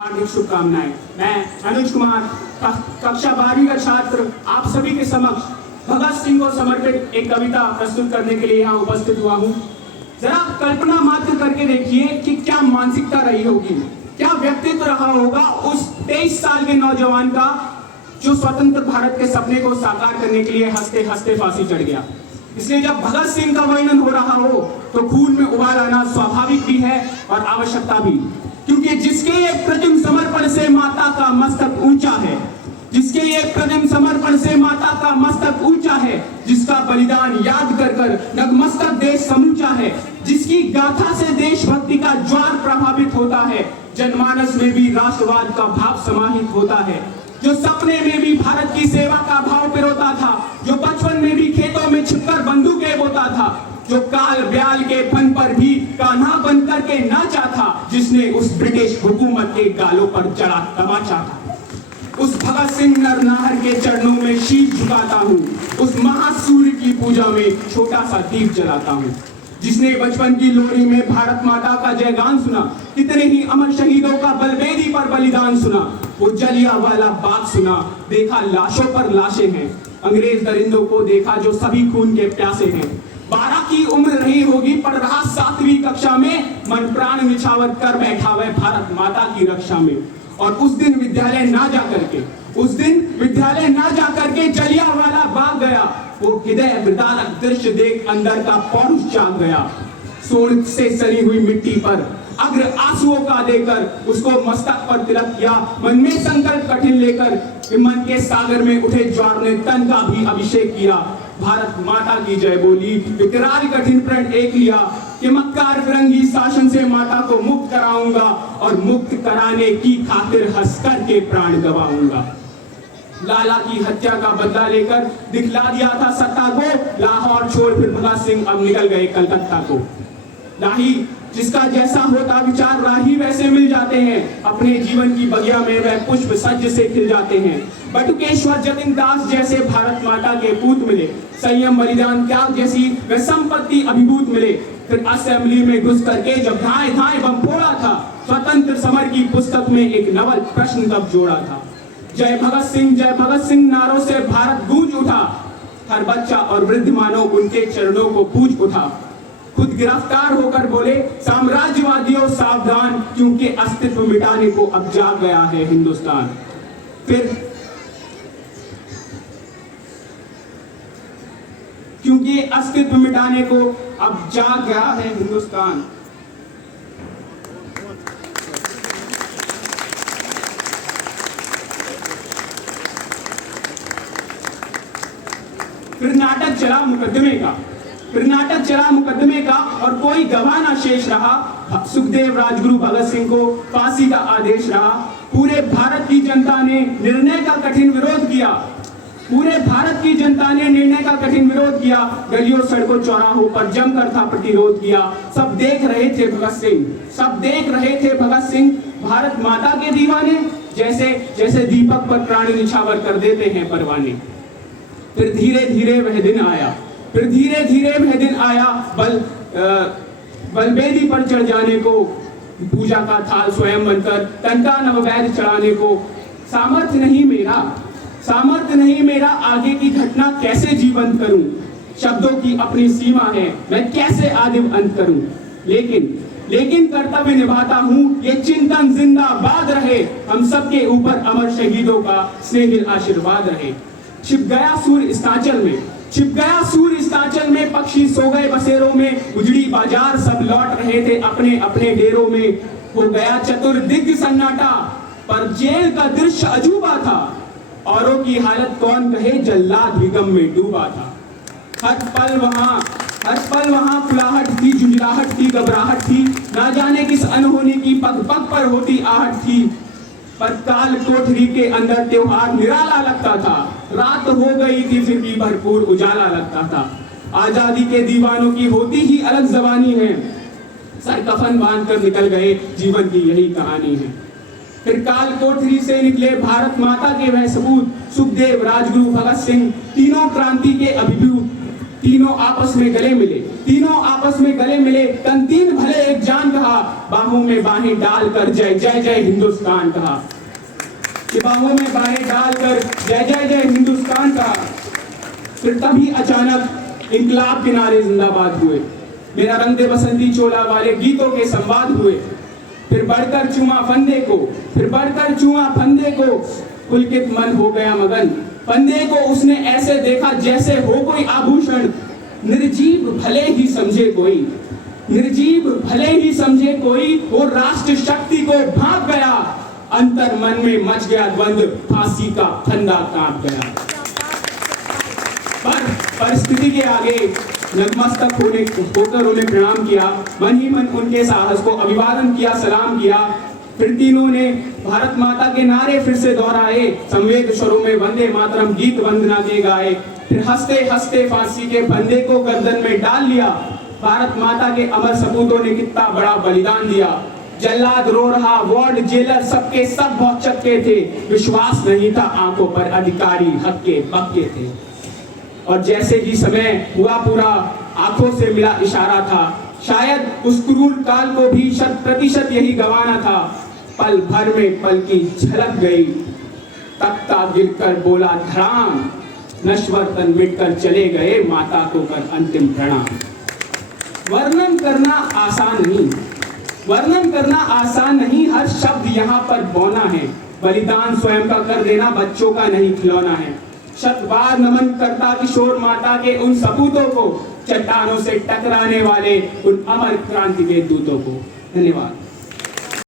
हार्दिक शुभकामनाएं। मैं अनुज कुमार कक्षा 12वीं का छात्र आप सभी के समक्ष भगत सिंह को समर्पित एक कविता प्रस्तुत करने के लिए यहाँ उपस्थित हुआ हूँ। जरा कल्पना मात्र करके देखिए कि क्या मानसिकता रही होगी, क्या व्यक्तित्व रहा होगा उस 23 साल के नौजवान का जो स्वतंत्र भारत के सपने को साकार करने के लिए हंसते हंसते फांसी चढ़ गया। इसलिए जब भगत सिंह का वर्णन हो रहा हो तो खून में उबाल आना स्वाभाविक भी है और आवश्यकता भी, क्योंकि जिसके एक प्रतिम समर्पण से माता का मस्तक ऊंचा है, जिसके एक प्रतिम समर्पण से माता का मस्तक ऊंचा है, जिसका बलिदान याद कर कर नतमस्तक देश समूचा है, जिसकी गाथा से देशभक्ति का ज्वार प्रभावित होता है, जनमानस में भी राष्ट्रवाद का भाव समाहित होता है, जो सपने में भी भारत की सेवा का भाव पिरोता था, जो बचपन में भी खेतों में छिपकर बंदूकें बोता था, जो काल ब्याल के फन पर भी कान्हा बन करके नाचा था, जिसने उस ब्रिटिश हुकूमत के गालों पर चढ़ा तमाचा था। उस भगत सिंह नरनाहर के चरणों में शीश झुकाता हूँ, उस महासूर्य की पूजा में छोटा सा दीप जलाता हूँ, जिसने बचपन की लोरी में भारत माता का जयगान सुना, कितने ही अमर शहीदों का बलवेदी पर बलिदान सुना, वो जलियांवाला बाग सुना, देखा लाशों पर लाशें हैं, अंग्रेज दरिंदों को देखा जो सभी खून के प्यासे हैं। 12 की उम्र रही होगी, पढ़ रहा 7वीं कक्षा में, मन प्राण निछावर कर बैठा वह भारत माता की रक्षा में। और उस दिन विद्यालय ना जा करके जलियांवाला बाग गया, वो हृदय विदारक दृश्य देख अंदर का पौरुष जाग गया। सोने से सनी हुई मिट्टी पर अग्र आंसुओं का देकर उसको मस्तक पर तिलक किया, मन में संकल्प कठिन लेकर मन के सागर में उठे ज्वार ने तन का भी अभिषेक किया। भारत माता की जय बोली, विकराल कठिन प्रण एक लिया कि मक्कार फिरंगी शासन से माता को मुक्त कराऊंगा और मुक्त कराने की खातिर हंसकर के प्राण गवाऊंगा। लाला की हत्या का बदला लेकर दिखला दिया था सत्ता को, लाहौर छोड़ फिर भगत सिंह अब निकल गए कलकत्ता को। राही जिसका जैसा होता विचार राही वैसे मिल जाते हैं, अपने जीवन की बगिया में वह पुष्प सज्ज से खिल जाते हैं। बटुकेश्वर जतिन दास जैसे भारत माता के पूत मिले, संयम बलिदान त्याग जैसी वह संपत्ति अभिभूत मिले। फिर असेंबली में घुस करके जब धाए धाए बम फोड़ा था, स्वतंत्र समर की पुस्तक में एक नवल प्रश्न तब जोड़ा था। जय भगत सिंह नारों से भारत गूंज उठा, हर बच्चा और वृद्ध मानव उनके चरणों को पूज उठा। खुद गिरफ्तार होकर बोले साम्राज्यवादियों सावधान, क्योंकि अस्तित्व मिटाने को अब जाग गया है हिंदुस्तान। फिर क्योंकि अस्तित्व मिटाने को अब जाग गया है हिंदुस्तान। फिर नाटक चला मुकदमे का और कोई गवाह ना शेष रहा। सुखदेव राजगुरु भगत सिंह को फांसी का आदेश रहा। पूरे भारत की जनता ने निर्णय का कठिन विरोध किया, गलियों सड़कों चौराहों पर जमकर था प्रतिरोध किया। सब देख रहे थे भगत सिंह भारत माता के दीवाने, जैसे दीपक पर प्राण निछावर कर देते हैं परवाने। फिर धीरे धीरे वह दिन आया, बलवेदी पर चढ़ जाने को, पूजा का थाल स्वयं बनकर तन का नववैध चढ़ाने को। सामर्थ्य नहीं मेरा आगे की घटना कैसे जीवंत करूं, शब्दों की अपनी सीमा है, मैं कैसे आदिम अंत करूं। लेकिन कर्तव्य निभाता हूं, ये चिंतन जिंदाबाद रहे, हम सबके ऊपर अमर शहीदों का स्नेहिल आशीर्वाद रहे। छिप गया सूर्य स्तांचल में, पक्षी सो गए बसेरों में, उजड़ी बाजार सब लौट रहे थे अपने अपने डेरों में। हो गया चतुर्दिग्ग सन्नाटा, पर जेल का दृश्य अजूबा था, औरों की हालत कौन कहे, जल्लाद भी गम में डूबा था। हर पल वहां फुलाहट थी, झुंझलाहट थी, घबराहट थी, ना जाने किस अनहोनी की पग पग पर होती आहट थी। पर काल कोठरी के अंदर त्योहार निराला लगता था, रात हो गई थी फिर भी भरपूर उजाला लगता था। आजादी के दीवानों की होती ही अलग जबानी है, सर कफन बांधकर निकल गए, जीवन की यही कहानी है। फिर काल कोठरी से निकले भारत माता के वह सपूत, सुखदेव राजगुरु भगत सिंह, तीनों क्रांति के अभिभूत। तीनों आपस में गले मिले, तन तीन भले एक जान कहा, बाहों में बाहें डालकर जय जय जय हिंदुस्तान कहा, कि बाहों में बाहें डालकर जय जय जय हिंदुस्तान कहा। फिर तभी अचानक इंकलाब के नारे जिंदाबाद हुए, मेरा रंग दे बसंती चोला वाले गीतों के संवाद हुए। फिर बढ़कर चूमा फंदे को, पुलकित मन हो गया मगन। फंदे को उसने ऐसे देखा जैसे हो कोई आभूषण, निर्जीव भले ही समझे कोई, वो राष्ट्र शक्ति को भाग गया। अंतर मन में मच गया द्वंद्व, फांसी का फंदा कांप गया। पर परिस्थिति के आगे नतमस्तक होकर उन्हें प्रणाम किया, मन ही मन उनके साहस को अभिवादन किया, सलाम किया। फिर तीनों ने भारत माता के नारे फिर से दोहराए, संवेद स्वरों में वंदे मातरम गीत वंदना के गाए। फिर हंसते हंसते फांसी के फंदे को गर्दन में डाल लिया। भारत माता के अमर सपूतों ने कितना बड़ा बलिदान दिया। जल्लाद रो रहा, वार्ड जेलर सबके सब बहुत चक्के थे, विश्वास नहीं था आंखों पर, अधिकारी हक्के पक्के थे। और जैसे ही समय हुआ पूरा, आंखों से मिला इशारा था, शायद उस क्रूर काल को भी 100% यही गंवाना था। पल भर में पल की झलक गई, तख्ता गिरकर बोला धड़ाम, नश्वर तन मिटकर चले गए, माता को कर अंतिम प्रणाम। वर्णन करना आसान नहीं, हर शब्द यहाँ पर बौना है। बलिदान स्वयं का कर देना बच्चों का नहीं खिलौना है। शत बार नमन करता किशोर माता के उन सपूतों को, चट्टानों से टकराने वाले उन अमर क्रांति के दूतों को। धन्यवाद।